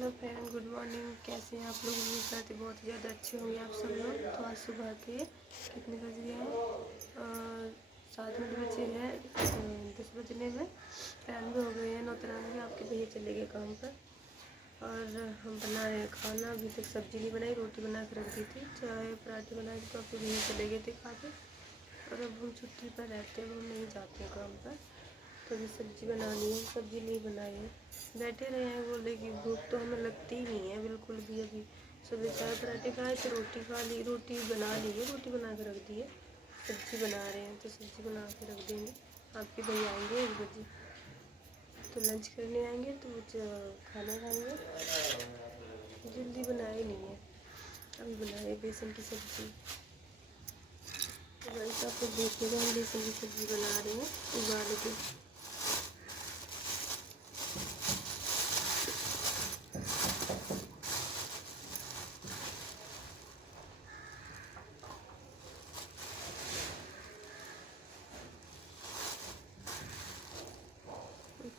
Hello friend, good morning. कैसे हैं आप लोग? उम्मीद करते बहुत ही ज़्यादा अच्छे होंगे आप सब लोग। तो आज सुबह के कितने बज गए हैं? 7 मिनट बचे हैं 10 बजने में। 93 हो गए हैं, 9:93। आपके भैया चले गए काम पर और हम बना रहे हैं खाना। अभी तक सब्ज़ी नहीं बनाई, रोटी बना के रख दी थी, चाय पराठे बनाए थे। तो आपके भैया चले गए थे खा के और अब हम छुट्टी पर रहते हैं, हम नहीं जाते हैं काम पर। तो अभी सब्ज़ी बनानी है, सब्ज़ी नहीं बनाई है। बैठे रहे हैं, बोले कि भूख तो हमें लगती ही नहीं है बिल्कुल भी। अभी सुबह चाय पराठे खाए तो रोटी खा ली, रोटी बना ली है, रोटी बना के रख दी है। सब्ज़ी बना रहे हैं तो सब्ज़ी बना के रख देंगे। आपके भैया आएंगे 1 बजे तो लंच करने आएंगे, तो खाना खाएंगे। जल्दी बनाए नहीं है, अभी बनाए बेसन की सब्ज़ी। तो वैसे आप लोग देखिएगा, हम बेसन की सब्ज़ी बना रहे हैं उबाल के।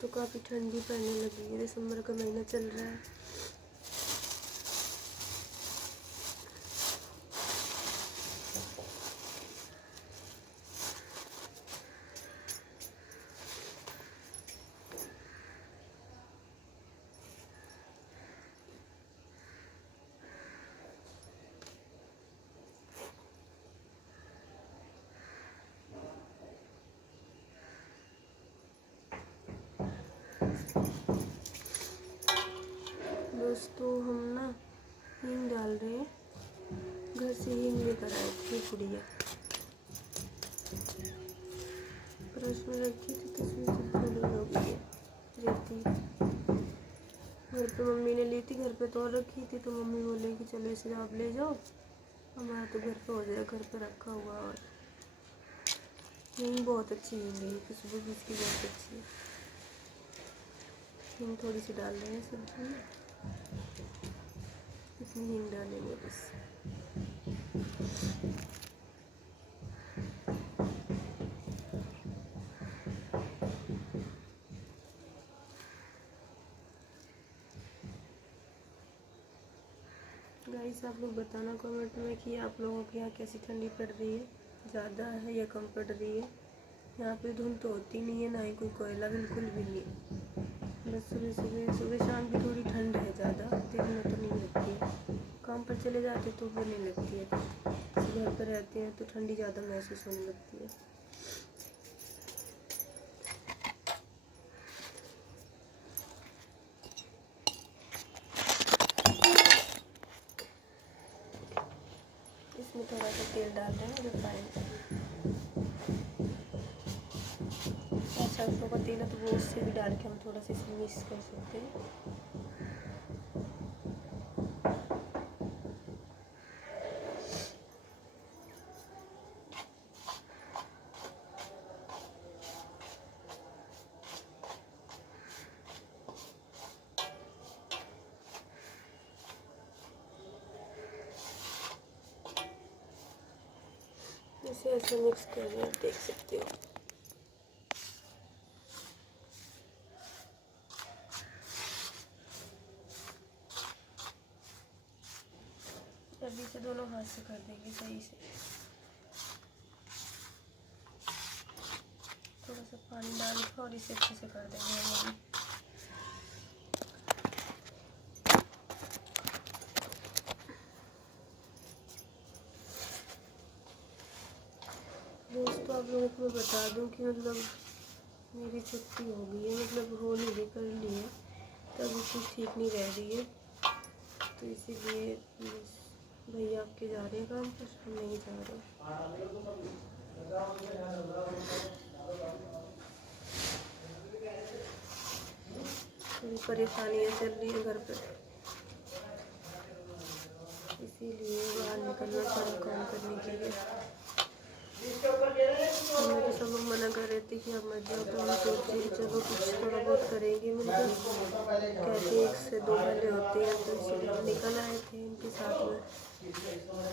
तो काफ़ी ठंडी पड़ने लगी है, दिसंबर का महीना चल रहा है। दोस्तों, हम ना हींग डाल रहे हैं, घर से हींग लेकर आए थे गुड़िया, पर उसमें रखी थी तो उसमें से थोड़ी हो गई है रहती। घर पे मम्मी ने ली थी, घर पे तो रखी थी, तो मम्मी बोले कि चलो इसे आप ले जाओ, हमारा तो घर पे हो जाएगा, घर पे रखा हुआ। और हींग बहुत अच्छी हींग है, खुशबू भी इसकी बहुत अच्छी है। हींग थोड़ी सी डाल रहे हैं सब्जी में, इतनी हींग डालेंगे बस। गाइस, आप लोग बताना कमेंट में कि आप लोगों के यहाँ कैसी ठंडी पड़ रही है, ज़्यादा है या कम पड़ रही है। यहाँ पे धुंध तो होती नहीं है, ना ही कोई कोयला, बिल्कुल भी नहीं। बस सुबह शाम की थोड़ी ठंड है, ज़्यादा दिन में तो नहीं लगती है। काम पर चले जाते तो फिर नहीं लगती है, घर पर रहते हैं तो ठंडी ज़्यादा महसूस होने लगती है। इसमें थोड़ा सा तेल डाल रहे हैं रिफाइंड। सरसों का तेल है तो वो उससे भी डाल के हम थोड़ा सा इसमें मिक्स कर सकते हैं। इसे ऐसे मिक्स कर रहे हैं, देख सकते हो। अभी से दोनों हाथ से कर देंगे सही से। थोड़ा सा पानी डाल के और इसे अच्छे से कर देंगे हम अभी। दोस्तों, आप लोगों को मैं बता दूं कि मतलब मेरी छुट्टी हो गई है, मतलब हो नहीं रही, कर ली है, तब कुछ ठीक नहीं रह रही है, तो इसीलिए भैया आपके जा रहे हैं काम पर, हम नहीं जा रहे। थोड़ी परेशानियाँ चल रही है घर पर, इसीलिए बाहर निकलना पड़ा काम करने के लिए। हमें तो सब लोग मना कर रहे थे कि आप मत जाओ, तो हम सोचे चलो कुछ थोड़ा बहुत करेंगे मिलकर। कहते 1 से 2 घंटे होते हैं, तो इसीलिए हम निकल आए थे इनके साथ में।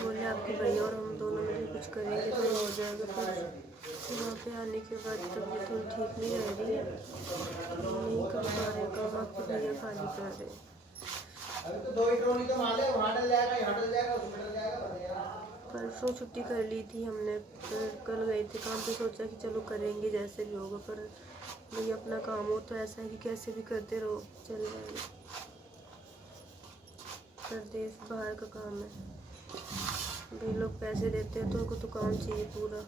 बोले आपके भैया और हम दोनों मिलकर कुछ करेंगे तो हो जाएगा। फिर वहाँ पे आने के बाद तबीयत थोड़ी ठीक नहीं रह रही है, नहीं कर पा रहे काम, आपके भैया खाली कर रहे हैं। परसों छुट्टी कर ली थी हमने, फिर कल गए थे काम पे, सोचा कि चलो करेंगे जैसे भी होगा, पर भाई अपना काम हो तो ऐसा है कि कैसे भी करते रहो, चल जाएगा। परदेश बाहर का काम है भाई, लोग पैसे देते हैं तो उनको तो काम चाहिए पूरा।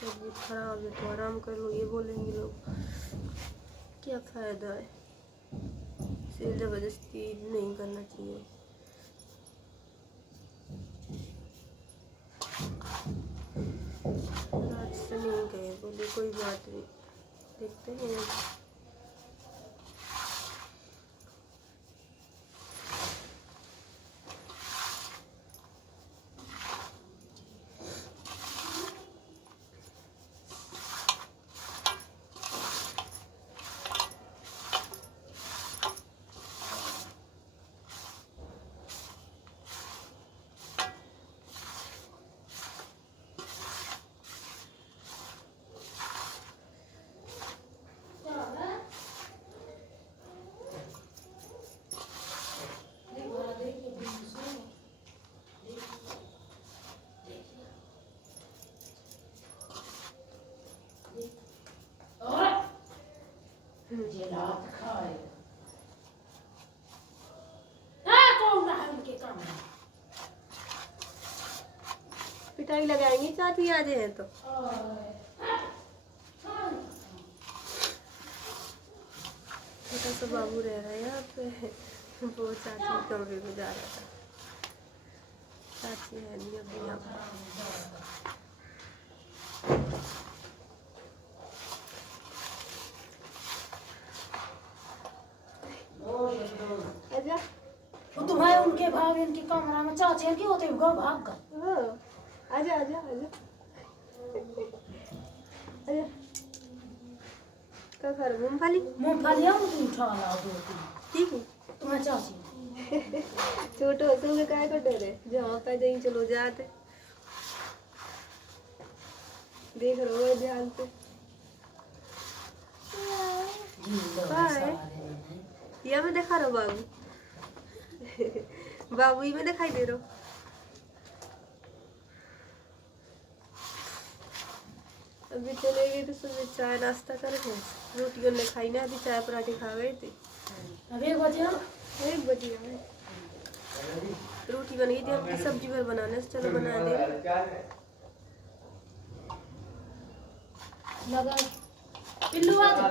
तबीयत खराब है तो आराम कर लो, ये बोलेंगे लोग, क्या फ़ायदा है। इसे ज़बरदस्ती नहीं करना चाहिए। रात से नहीं गए, बोले कोई बात नहीं, देखते हैं। पिटाई लगाएंगी चाची आ जाए तो। छोटा सा बाबू रह रहा है यहाँ पे, वो चाची कमरे में जा रहा था। चाची है नहीं अभी यहाँ पर। वो तुम्हारे उनके भाग इनके कमरा में चाचे की होते हुआ भाग कर। आजा आजा आजा आजा। क्या कर मूंगफली? मूंगफली हम तुम उठा लाओ दो तीन। ठीक है तुम्हारे चाची छोटे होते हुए काय को डरे, जहाँ पे जाई चलो जाते। देख रहे हो ध्यान से। या मैं दिखा रहा हूँ बाबू बाबू ही में दिखाई दे रहा हूँ। अभी चले गए तो सुबह चाय नाश्ता कर गए, रोटियों ने खाई ना, अभी चाय पराठे खा गए थे। अभी 1 बजे रोटी बन गई थी, अब की सब्जी भर बनाने से चलो बना दे। लगा पिल्लू आ जा।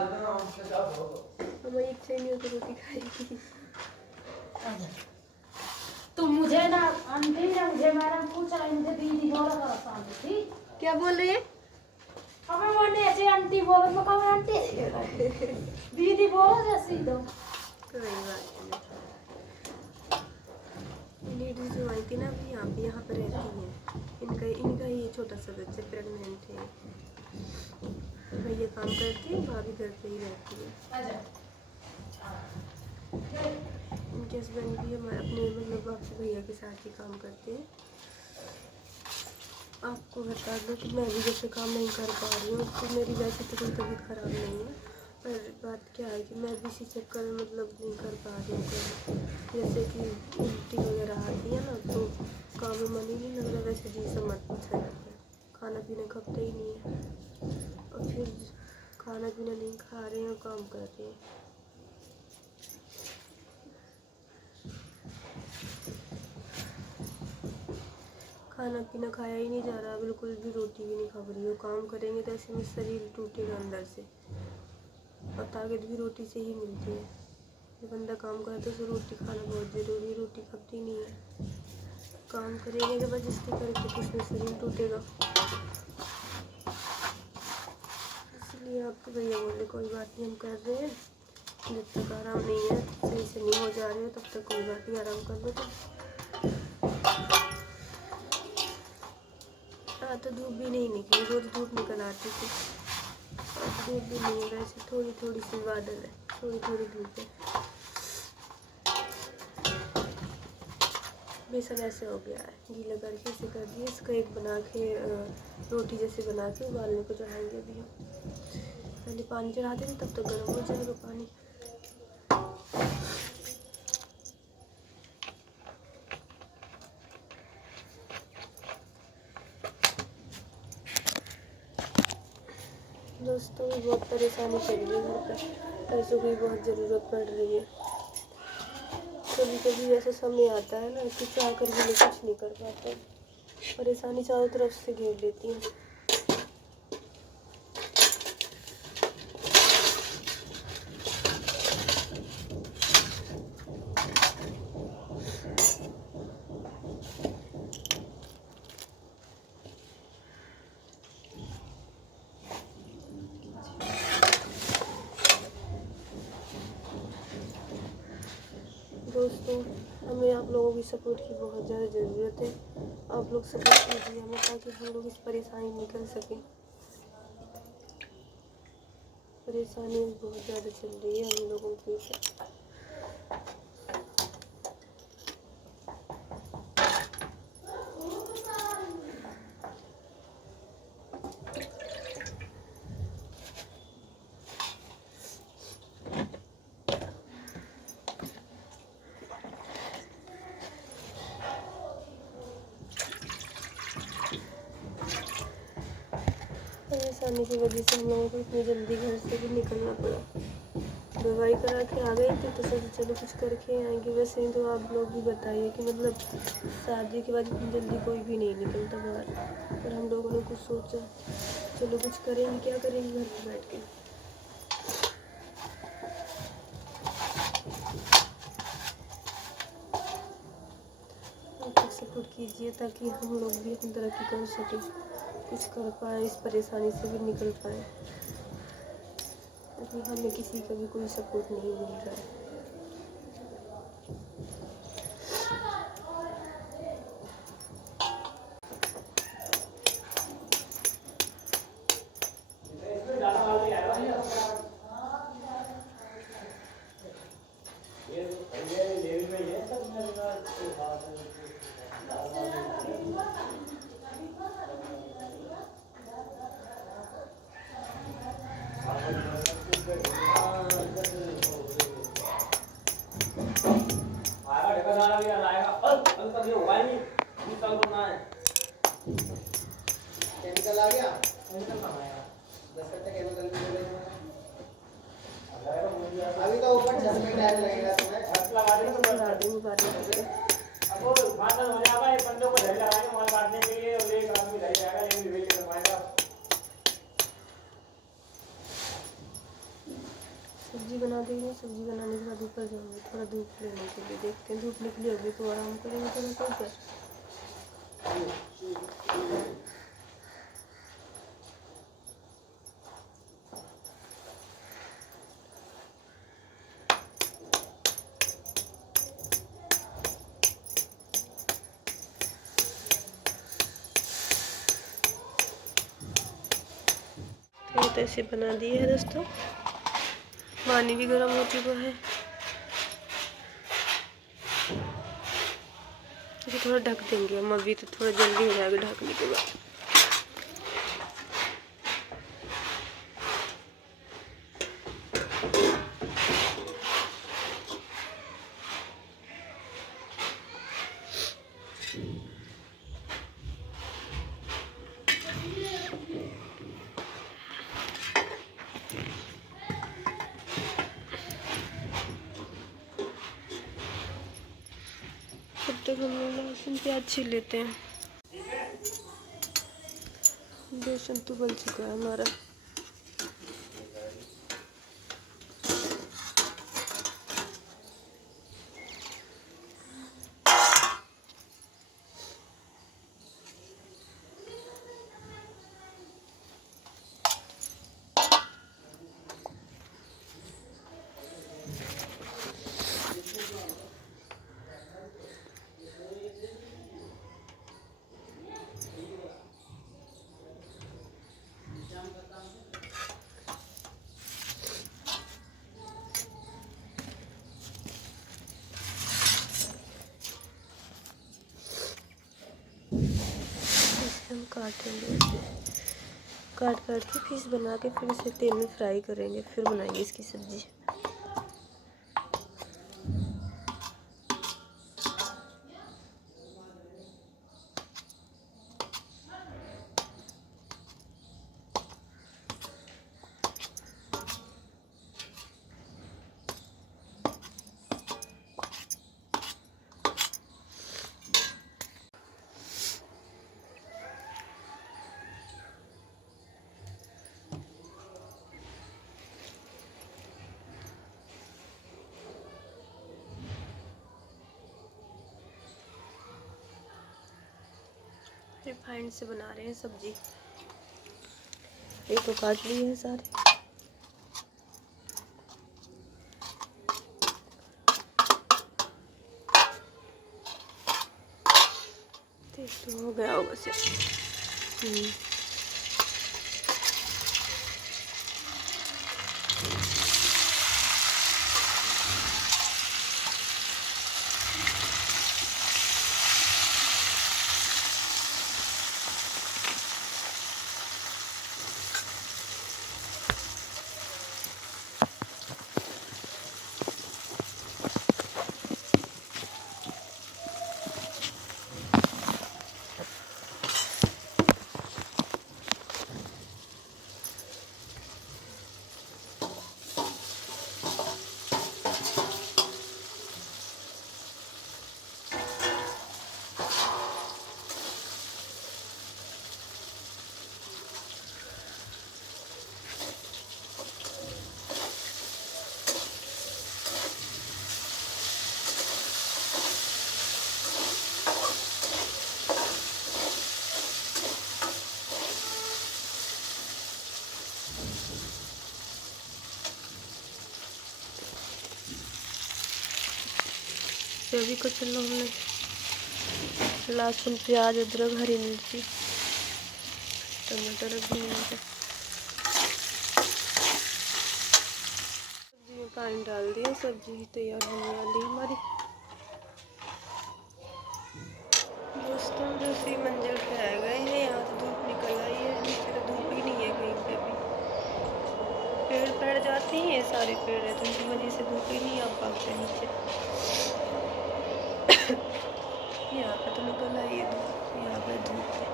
हमारी इच्छा ही नहीं होती रोटी खाएगी। तुम मुझे ना आंटी ने मुझे मैडम पूछा, इनसे दीदी बोला करो शांति ठीक। क्या बोल रही है? अब मैंने ऐसे आंटी बोलो तो कब आंटी दीदी बोलो जैसे ही दो। कोई बात नहीं। लेडीज जो आई थी ना अभी यहाँ पे रहती हैं, इनका ये छोटा सा बच्चा प्रेग्नेंट है। भैया काम करती है, भाभी घर पे ही रहती है। इनके हस्बैंड भी हमारे अपने मतलब बाप भैया के साथ ही काम करते हैं। आपको बता दूं कि मैं भी जैसे काम नहीं कर पा रही हूँ, तो मेरी वैसे तो कोई तबीयत ख़राब नहीं है, पर बात क्या है कि मैं भी इसी चक्कर में मतलब नहीं कर पा रही हूँ। जैसे कि उल्टी वगैरह आती है ना, तो काम में मन ही नहीं लग रहा, वैसे जी समझ अच्छा रहता है, खाना पीना खपता ही नहीं है, और फिर खाना पीना नहीं खा रहे हैं और काम कर रहे हैं। खाना पीना खाया ही नहीं जा रहा, बिल्कुल भी रोटी भी नहीं खा रही हो। काम करेंगे तो ऐसे में शरीर टूटेगा अंदर से, और ताकत भी रोटी से ही मिलती है। जब बंदा काम करता है तो रोटी खाना बहुत ज़रूरी है, रोटी खपती नहीं है। काम करेंगे ज़बरदस्ती करके तो उसमें शरीर टूटेगा। इसलिए आपको भैया बोले कोई बात नहीं, हम कर रहे हैं, जब तक आराम नहीं है, सही से नहीं हो जा रहे हो, तब तक कोई बात नहीं, आराम कर लो। तो तो धूप भी नहीं निकली, रोज धूप निकल आती थी, और धूप भी नहीं है, वैसे थोड़ी थोड़ी सी बादल है, थोड़ी थोड़ी धूप है। बेसन ऐसे हो गया है, गीला करके इसे कर दिया। इसका एक बना के रोटी जैसे बना के उबालने को चढ़ाएंगे। अभी हम पहले पानी चढ़ा देंगे, तब तक गर्म हो जाएगा पानी। बहुत परेशानी चल रही है घर पर, पैसों की बहुत ज़रूरत पड़ रही है। कभी कभी ऐसा समय आता है ना कि चाह कर भी कुछ नहीं कर पाते, परेशानी चारों तरफ से घेर लेती है। दोस्तों, हमें आप लोगों की सपोर्ट की बहुत ज़्यादा ज़रूरत है। आप लोग सपोर्ट कीजिए हमें ताकि हम लोग इस परेशानी निकल सकें। परेशानी बहुत ज़्यादा चल रही है हम लोगों की। परेशानी की वजह से हम लोगों को इतनी जल्दी घर से भी निकलना पड़ा। दवाई करा के आ गई थी तो सोचा चलो कुछ करके आएंगे। वैसे ही तो आप लोग भी बताइए कि मतलब शादी के बाद इतनी जल्दी कोई भी नहीं निकलता बाहर, पर हम लोगों ने कुछ सोचा चलो कुछ करेंगे। क्या करेंगे घर पर बैठ के। आप लोग सपोर्ट कीजिए ताकि हम लोग भी अपनी तरक्की कर सकें, कुछ कर पाए, इस परेशानी से भी निकल पाए। अभी हमें किसी का भी कोई सपोर्ट नहीं मिल रहा है। केमिकल आ गया, केमिकल कहाँ आएगा? 10 कट्टे केमिकल भी मिलेगा। अभी तो ऊपर छत में टाइम लगेगा तुम्हें। छत लगा देंगे तो लगा देंगे बाद में। अब वो फाटल हो जाएगा, एक बंदों को धर लगाएंगे माल काटने के लिए और एक आदमी धर जाएगा, एक भी वेट करवाएगा। सब्जी बना देंगे, सब्जी बनाने के बाद ऊपर जाऊँगी थोड़ा धूप लेने के लिए। देखते हैं धूप निकली होगी तो आराम करेंगे थोड़ा तो क्या। तो ऐसे बना दिए है दोस्तों। पानी भी गर्म हो चुका है। इसे थोड़ा ढक देंगे हम, अभी तो थोड़ा जल्दी हो जाएगा ढकने के बाद। तब तक हम लोग लहसुन प्याज छील लेते हैं। बेसन तो बन चुका है हमारा। हम काटेंगे, काट काट के पीस बना के फिर इसे तेल में फ्राई करेंगे, फिर बनाएंगे इसकी सब्जी। रिफाइंड से बना रहे हैं सब्जी। ये तो काट लिए हैं सारे। तो हो गया होगा से। सभी को चलो हमने लहसुन, प्याज, अदरक, हरी मिर्ची, टमाटर रख दिए। सब्जी में पानी डाल दिया, सब्जी तैयार होने वाली है हमारी। दोस्तों दूसरी मंजिल पे आ गए हैं। यहाँ से धूप निकल आई है, नीचे तो धूप ही नहीं है कहीं पे भी। पेड़ पड़ जाते हैं, ये सारे पेड़ है तो उनकी वजह से धूप ही नहीं आ पाते नीचे। यहाँ पे तो निकल आई है धूप, यहाँ पे धूप है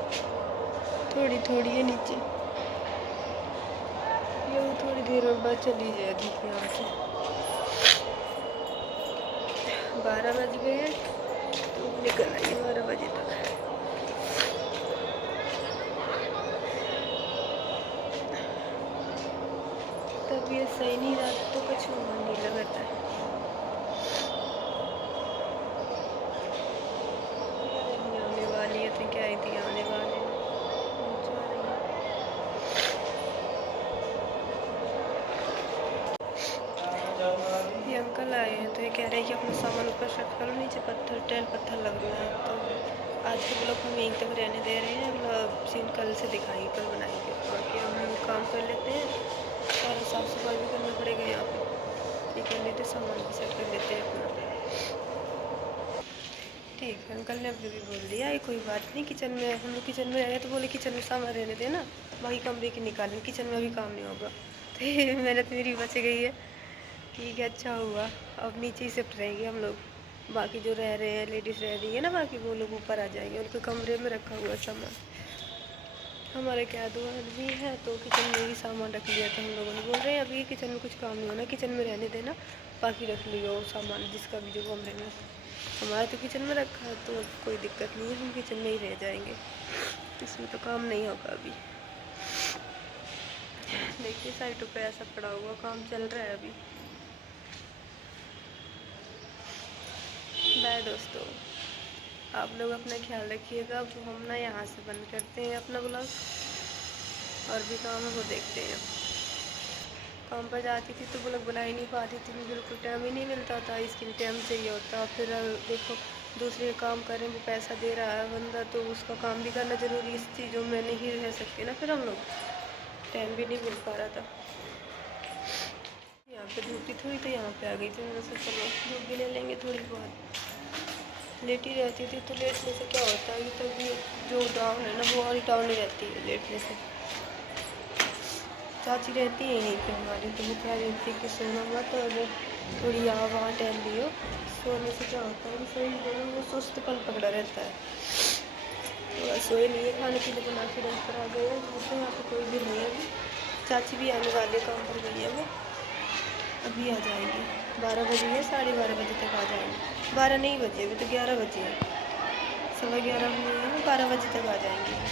थोड़ी थोड़ी है नीचे। ये थोड़ी देर बाद चली जाए धूप यहाँ से। 12 बज गए हैं, धूप निकल आई है 12 बजे तक। तबीयत सही नहीं रहती तो कुछ मन नहीं लगता है। आने वाली है तो क्या ही थी, आने वाले ये अंकल आए हैं तो ये कह रहे हैं कि अपना सामान ऊपर शिफ्ट करो, नीचे पत्थर टैल पत्थर लग रहा है। तो आज के ब्लॉग हम यहीं तक रहने दे रहे हैं। अगला सीन कल से दिखाएंगे, कल बनाएंगे। और क्या हम काम कर लेते हैं, सारा साफ़ सफाई भी करना पड़ेगा यहाँ पे। ये कर लेते, सामान भी सेट कर लेते हैं अपना। ठीक है, अंकल ने अभी भी बोल दिया ये कोई बात नहीं। किचन में हम लोग किचन में रहे तो बोले किचन में सामान रहने देना, बाकी कमरे की निकालें, किचन में अभी काम नहीं होगा। तो ये मेहनत मेरी बच गई है। ठीक है, अच्छा हुआ। अब नीचे ही शिफ्ट रहेंगे हम लोग। बाकी जो रह रहे हैं लेडीज़ रह रही है ना, बाकी वो लोग ऊपर आ जाएंगे, उनके कमरे में रखा हुआ सामान। हमारे क्या 2 आदमी है तो किचन में ही सामान रख लिया था हम लोगों ने। बोल रहे हैं अभी किचन में कुछ काम नहीं होना, किचन में रहने देना, बाकी रख लियो सामान जिसका भी जो कमरे में। हमारा तो किचन में रखा है तो कोई दिक्कत नहीं है, हम किचन में ही रह जाएंगे, इसमें तो काम नहीं होगा अभी। देखिए साइडों पे ऐसा पड़ा हुआ काम चल रहा है अभी। बाय दोस्तों, आप लोग अपना ख्याल रखिएगा। अब हम ना यहाँ से बंद करते हैं अपना ब्लॉग, और भी काम है वो देखते हैं। काम पर जाती थी तो ब्लॉग बना ही नहीं पाती थी, मुझे बिल्कुल टाइम ही नहीं मिलता था। इसके लिए टाइम चाहिए होता। फिर देखो दूसरे काम करें, वो पैसा दे रहा है बंदा तो उसका काम भी करना ज़रूरी है। इस चीज़ों में नहीं रह सकते ना, फिर हम लोग टाइम भी नहीं मिल पा रहा था। यहाँ पे धूप थोड़ी तो यहाँ पे आ गई थी, मैंने सोचा चलो धूप भी ले लेंगे थोड़ी बहुत। लेटी रहती थी तो लेटने से क्या होता है, तभी जो डाउन है ना वो और डाउन ही रहती है लेटने से। चाची रहती है यहीं पे हमारी, तो वो कह रही थी कि सोना मत और थोड़ी यहाँ वहाँ टहल लियो। सोने से क्या होता है कि शरीर जो है वो सुस्तपन पकड़ा रहता है। तो सोए नहीं है, खाने पीने बना के रख कर आ गए हैं। तो यहाँ पर कोई भी नहीं है अभी। चाची भी आने वाले, काम पर गई है वो, अभी आ जाएगी। 12 बजे है, 12:30 बजे तक आ जाएंगे। 12 नहीं बजे, अभी तो 11 बजे है, 11:15 हुए हैं, 12 बजे तक आ जाएंगे।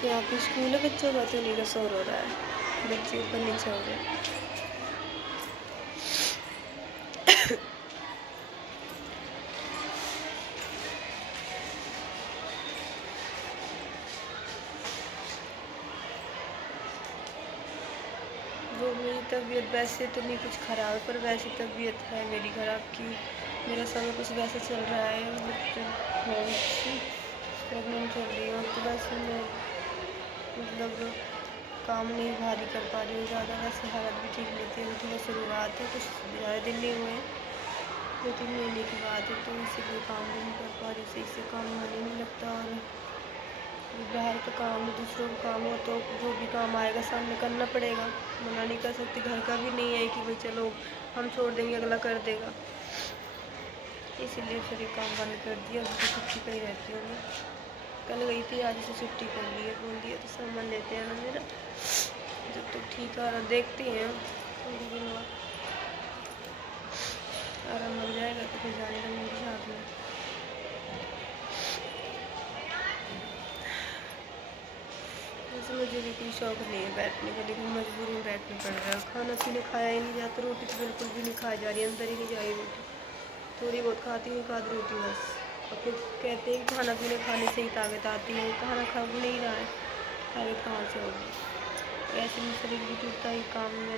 यहाँ पे स्कूल है बच्चों का, तो नहीं का शोर हो रहा है, बच्चे ऊपर नीचे हो रहे हैं। वो मेरी तबीयत वैसे तो नहीं कुछ ख़राब है, पर वैसी तबीयत है मेरी ख़राब की मेरा समय कुछ वैसा चल रहा है, प्रेगनेंट चल रही हूँ, तो वैसे मैं मतलब काम नहीं भारी कर पा रही हूँ ज़्यादा, वैसे हालत भी ठीक नहीं थी, अभी थोड़ा शुरुआत है, कुछ ज़्यादा दिन नहीं हुए, 2-3 महीने की बात है, तो इसीलिए काम भी नहीं कर पा रही, सही से काम मन ही नहीं लगता। और बाहर का काम दूसरों का काम हो तो जो भी काम आएगा सामने करना पड़ेगा, मना नहीं कर सकती, घर का भी नहीं है कि भाई चलो हम छोड़ देंगे अगला कर देगा, इसीलिए फिर ये काम बंद कर दिया। अभी तो छुट्टी पर ही रहती हूँ मैं, कल गई थी, आज से छुट्टी कर ली है, बोल दिया तो सामान लेते हैं ना मेरा, जब तो ठीक आ रहा देखते हैं थोड़ी दिन बाद आराम लग जाएगा तो फिर जाने लगेंगे साथ में। वैसे मुझे भी कोई शौक नहीं है बैठने का, लेकिन मजबूरी में बैठना पड़ रहा है, खाना पीने खाया ही नहीं जाता, रोटी तो बिल्कुल भी नहीं खाई जा रही, अंदर ही नहीं जा रही रोटी, थोड़ी बहुत खाती हूँ, एक आध रोटी बस। और फिर कहते हैं कि खाना पीने खाने से ही ताकत आती है, खाना खा नहीं रहा है, ताकत कहाँ से होगी, ऐसे में शरीर भी टूटता ही, काम में